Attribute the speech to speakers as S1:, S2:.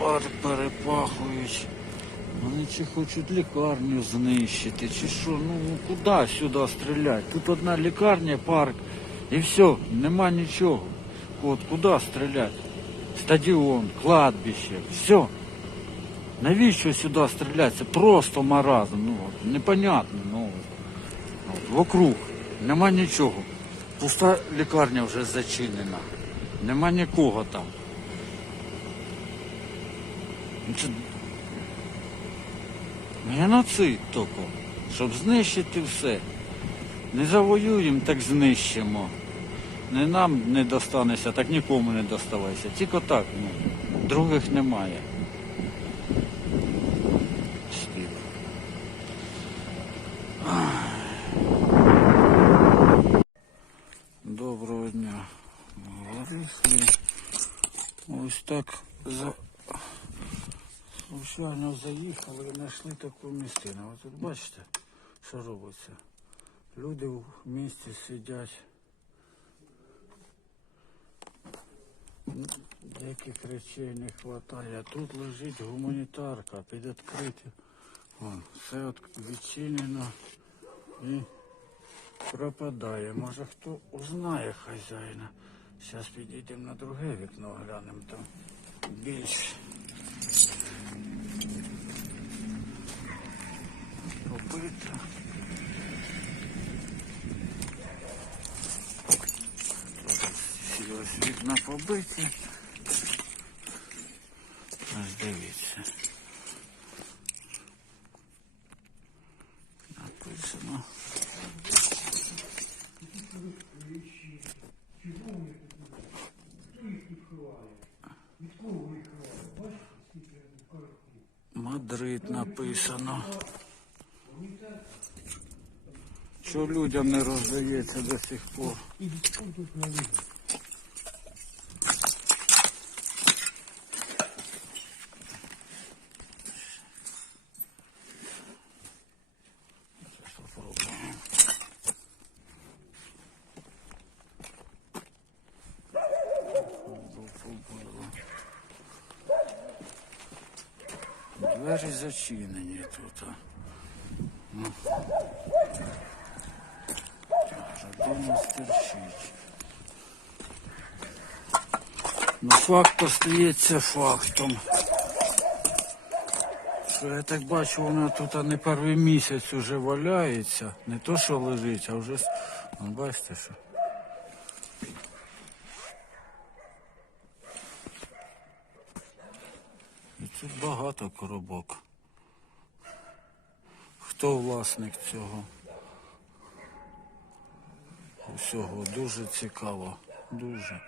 S1: От перепахують. Вони чи хочуть лікарню знищити, чи що. Ну куди сюди стріляти? Тут одна лікарня, парк і все, нема нічого. От куди стріляти? Стадіон, кладбище, все. Навіщо сюди стріляти? Це просто маразм. Ну, непонятно. Ну, от, Вокруг. Нема нічого. Пуста лікарня вже зачинена. Нема нікого там. Геноцид тільки, щоб знищити все. Не завоюємо, так знищимо. Не нам не достанеться, так нікому не доставайся. Тільки так, ну, других немає. Світ. Доброго дня. Ось так за... случайно заїхали і знайшли таку місцину. Ось тут бачите, що робиться. Люди в місті сидять. Деяких речей не вистачає. Тут лежить гуманітарка під відкриттям. Вон, все відчинено і пропадає. Може хто узнає хазяїна. Зараз підійдемо на друге вікно, глянемо там більше. Побито. Всі ось вікна побиті. Ось дивіться. Написано. Мадрид написано. Що людям не роздається до сих пор. Двері зачинені тут. Ну. Факт остається фактом. Що я так бачу, вона тут не перший місяць уже валяється. Не то, що лежить, а вже. с- Ну, бачите, що. І тут багато коробок. Хто власник цього? Усього дуже цікаво. Дуже.